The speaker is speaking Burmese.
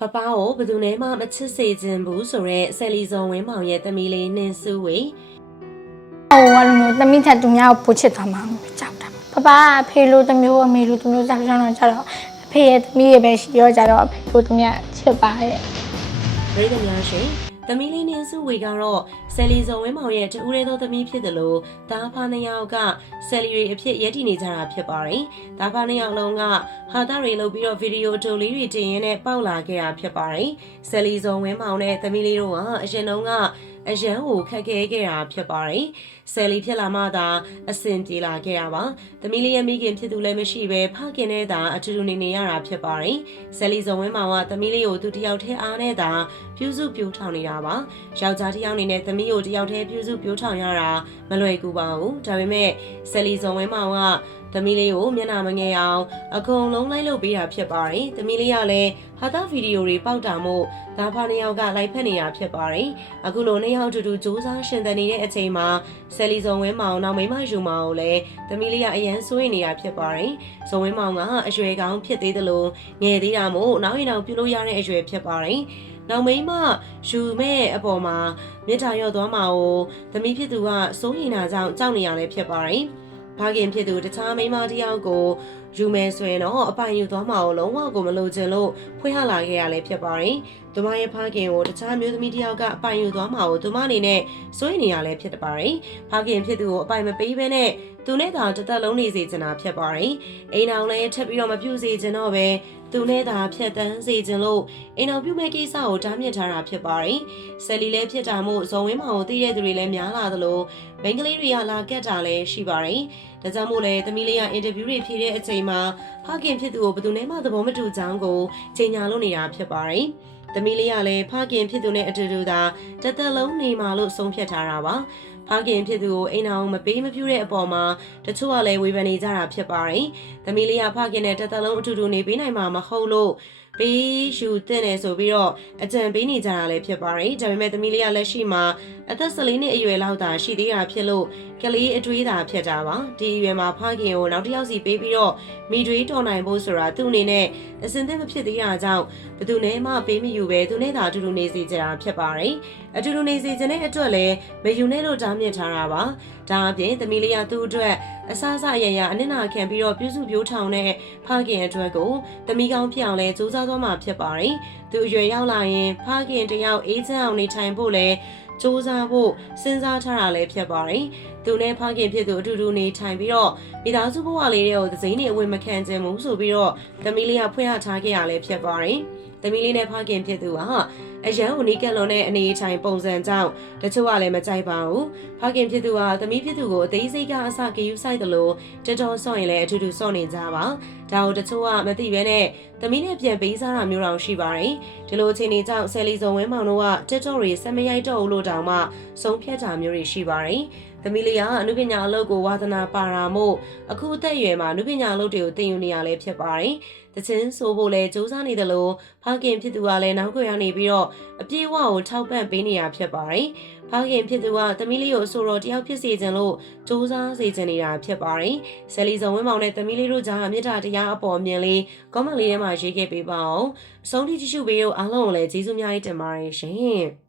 ပပကိုဘယ်သူနဲ့မှမချစ်စေခြင်းဘူးဆိုတော့ဆယ်လီဇုံဝင်းမောင်ရဲ့သမီးလေးနင်းစုဝေဟိုကလည်းမျိုးသမီးထက်သူများကိုပိုချစ်သွားမှာကြောက်တာပပကအဖေလိုတစ်မျိုးအမေလိုတစ်မျိုးကြောက်ကြောက်တော့ကြတော့အဖေရဲ့သမီးရဲ့ပဲရှိရောကြတော့အဖေလိုသူများချစ်ပါရဲ့ပရိသတ်များရှင် သမီးလေးနင်းစုဝေကတော့ဆယ်လီဇုံဝင်းမောင်ရဲ့တူဦးရဲသောသမီးဖြစ်တယ်လို့တားဖာနှစ်ယောက်ကဆယ်လီတွေအဖြစ်ရည်တည်နေကြတာဖြစ်ပါတယ်။တားဖာနှစ်ယောက်လုံးကဟာတာတွေလုပ်ပြီးတော့ဗီဒီယိုတိုလေးတွေတင်ရင်းနဲ့ပေါက်လာခဲ့တာဖြစ်ပါတယ်။ဆယ်လီဇုံဝင်းမောင်နဲ့သမီးလေးတို့ကအရင်တုန်းက အရန်ကိုခက်ခဲခဲ့တာဖြစ်ပါတယ်။ဆယ်လီဖြစ်လာမှသာအဆင်ပြေလာခဲ့တာပါ။သမီးလေးရဲ့မိခင်ဖြစ်သူလည်းမရှိပဲဖခင်နဲ့သာအထူးထူနေနေရတာဖြစ်ပါတယ်။ဆယ်လီဇုံဝင်းမောင်ကသမီးလေးကိုသူတယောက်တည်းအားနဲ့သာပြုစုပြိုးထောင်နေတာပါ။ယောက်ျားတစ်ယောက်အနေနဲ့သမီးကိုတယောက်တည်းပြုစုပြိုးထောင်ရတာမလွယ်ကူပါဘူး။ဒါပေမဲ့ဆယ်လီဇုံဝင်းမောင်က သမီးလေးကိုမျက်နှာမငယ်အောင်အကုန်လုံးလိုက်လုပ်ပေးတာဖြစ်ပါတယ်။သမီးလေးကလည်းဟာတာဗီဒီယိုတွေပေါက်တာမို့ဒါဖာနှစ်ယောက်ကလိုက်ဖက်နေတာဖြစ်ပါတယ်။အခုလိုနှစ်ယောက်အတူတူစူးစမ်းရှင်သန်နေတဲ့အချိန်မှာဆယ်လီဇုံဝင်းမောင်နောက်မိမယူမောင်ကိုလည်းသမီးလေးကအရန်ဆွေးနေတာဖြစ်ပါတယ်။ဇုံဝင်းမောင်ကအရွယ်ကောင်းဖြစ်သေးသလိုငယ်သေးတာမို့နောက်ရင်တော့ပြုလို့ရတဲ့အရွယ်ဖြစ်ပါတယ်။နောက်မိမယူမဲ့အပေါ်မှာမြစ်တာရော့သွားမှာကိုသမီးဖြစ်သူကစိုးရင်တာကြောင့်ကြောက်နေရလဲဖြစ်ပါတယ်။ ဘာခင်ဖြစ်သူတခြားမိန်းမတစ်ယောက်ကိုယူမယ်ဆိုရင်တော့အပိုင်ယူသွားမှာကိုလုံးဝကိုမလိုချင်လို့ဖွင့်ဟလာခဲ့ရလဲဖြစ်ပါတယ်။ သူမရဲ့ဖခင်ကိုတခြားမျိုးသမီးတစ်ယောက်ကအပိုင်ယူသွားမှာကိုသူမအနေနဲ့စိုးရင်နေရလဲဖြစ်တပါတယ်။ဖခင်ဖြစ်သူကိုအပိုင်မပေးဘဲနဲ့သူနဲ့သာတစ်သက်လုံးနေစေချင်တာဖြစ်ပါတယ်။အိမ်အောင်လည်းထပ်ပြီးတော့မပြုတ်စေချင်တော့ပဲသူနဲ့သာဖြတ်တန်းစေချင်လို့အိမ်အောင်ပြုတ်မဲ့ကိစ္စကိုတားမြစ်ထားတာဖြစ်ပါတယ်။ဆယ်လီလည်းဖြစ်တာမို့ဇုံဝင်းမောင်ကိုသိတဲ့သူတွေလည်းများလာသလိုမိန်းကလေးတွေကလာကက်တာလည်းရှိပါတယ်။ဒါကြောင့်မို့လဲသမီးလေးကအင်တာဗျူးတွေဖြေတဲ့အချိန်မှာဖခင်ဖြစ်သူကိုဘယ်သူနဲ့မှသဘောမတူကြောင်းကိုချိန်ညာလို့နေတာဖြစ်ပါတယ်။ သမီးလေးကလည်းဖခင်ဖြစ်သူနဲ့အတူတူသာတစ်သက်လုံးနေမှာလို့ဆုံးဖြတ်ထားတာပါ။ဖခင်ဖြစ်သူကိုအိမ်အောင်မပေးမပြူတဲ့အပေါ်မှာတချို့ကလည်းဝေဖန်နေကြတာဖြစ်ပါတယ်။သမီးလေးကဖခင်နဲ့တစ်သက်လုံးအတူတူနေပေးနိုင်မှာမဟုတ်လို့ ပေးယူတဲ့နေဆိုပြီးတော့အကြံပေးနေကြတာလည်းဖြစ်ပါတယ်။ဒါပေမဲ့သမီးလေးကလက်ရှိမှာအသက်14နှစ်အရွယ်လောက်သာရှိသေးတာဖြစ်လို့ကလေးအတွေးသာဖြစ်တာပါ။ဒီအရွယ်မှာဖခင်ကိုနောက်တစ်ယောက်စီပေးပြီးတော့မိတွေးတော်နိုင်ဖို့ဆိုတာသူ့အနေနဲ့အစင်သင့်မဖြစ်သေးတာကြောင့်ဘယ်သူနဲ့မှပေးမယူပဲသူနဲ့သာအတူတူနေစေကြတာဖြစ်ပါတယ်။အတူတူနေစေခြင်းတဲ့အတွက်လည်းမယူနဲ့လို့တားမြစ်ထားတာပါ။ဒါအပြင်သမီးလေးကသူ့အတွက် အဆအဆအရရအနစ်နာခံပြီးတော့ပြုစုပြိုးထောင်တဲ့ဖခင်အတွက်ကိုသမီးကောင်းဖြစ်အောင်လဲစူးစမ်းသွားမှာဖြစ်ပါတယ်။သူအရွယ်ရောက်လာရင်ဖခင်တယောက်အေးချမ်းအောင်နေထိုင်ဖို့လဲစူးစမ်းဖို့စဉ်းစားထားတာလည်းဖြစ်ပါတယ်။ သူနဲ့ဖခင်ဖြစ်သူအတူတူနေထိုင်ပြီးတော့မိသားစုဘဝလေးတွေကိုသစိမ်းနေအဝင်မခံခြင်းမှုဆိုပြီးတော့သမီးလေးကဖွင့်ရထားခဲ့ရလဲဖြစ်ပါတယ်။သမီးလေးနဲ့ဖခင်ဖြစ်သူကအရန်ကိုနီးကပ်လွန်တဲ့အနေအထိုင်ပုံစံကြောင့်တချို့ကလည်းမကြိုက်ပါဘူး။ဖခင်ဖြစ်သူကသမီးဖြစ်သူကိုအသေးစိတ်ကအစကယူဆိုင်တယ်လို့တတော်ဆော့ရင်လည်းအထူးထူဆော့နေကြပါ။ဒါကိုတချို့ကမသိဘဲနဲ့သမီးနဲ့ပြန်ပေးစားတာမျိုးတောင်ရှိပါတယ်။ဒီလိုအချိန်တွေကြောင့်ဆယ်လီစုံဝင်းမောင်တို့ကတက်တော်တွေဆက်မရိုက်တော့ဘူးလို့တောင်မှဆုံးဖြတ်တာမျိုးတွေရှိပါတယ်။ သမီးလေးကအနုပညာအလုပ်ကိုဝါသနာပါတာမို့အခုအသက်အရွယ်မှာအနုပညာအလုပ်တွေကိုသင်ယူနေရလဲဖြစ်ပါတယ်။တချင်းဆိုဖို့လဲစူးစမ်းနေတယ်လို့ဖခင်ဖြစ်သူကလည်းနောက်ခွေရနေပြီးတော့အပြေးအဝကိုထောက်ပံ့ပေးနေတာဖြစ်ပါတယ်။ဖခင်ဖြစ်သူကသမီးလေးကိုအဆိုတော်တယောက်ဖြစ်စေခြင်းလို့စူးစမ်းစေခြင်းနေတာဖြစ်ပါတယ်။ဆယ်လီစုံဝင်းမောင်နဲ့သမီးလေးတို့ကြားမြစ်တာတရားအပေါ်မြင်လေးကောမန့်လေးထဲမှာရေးခဲ့ပေးပါအောင်။အဆုံးထိကြည့်ရှုပေးလို့အားလုံးကိုလည်းကျေးဇူးများကြီးတင်ပါတယ်ရှင်။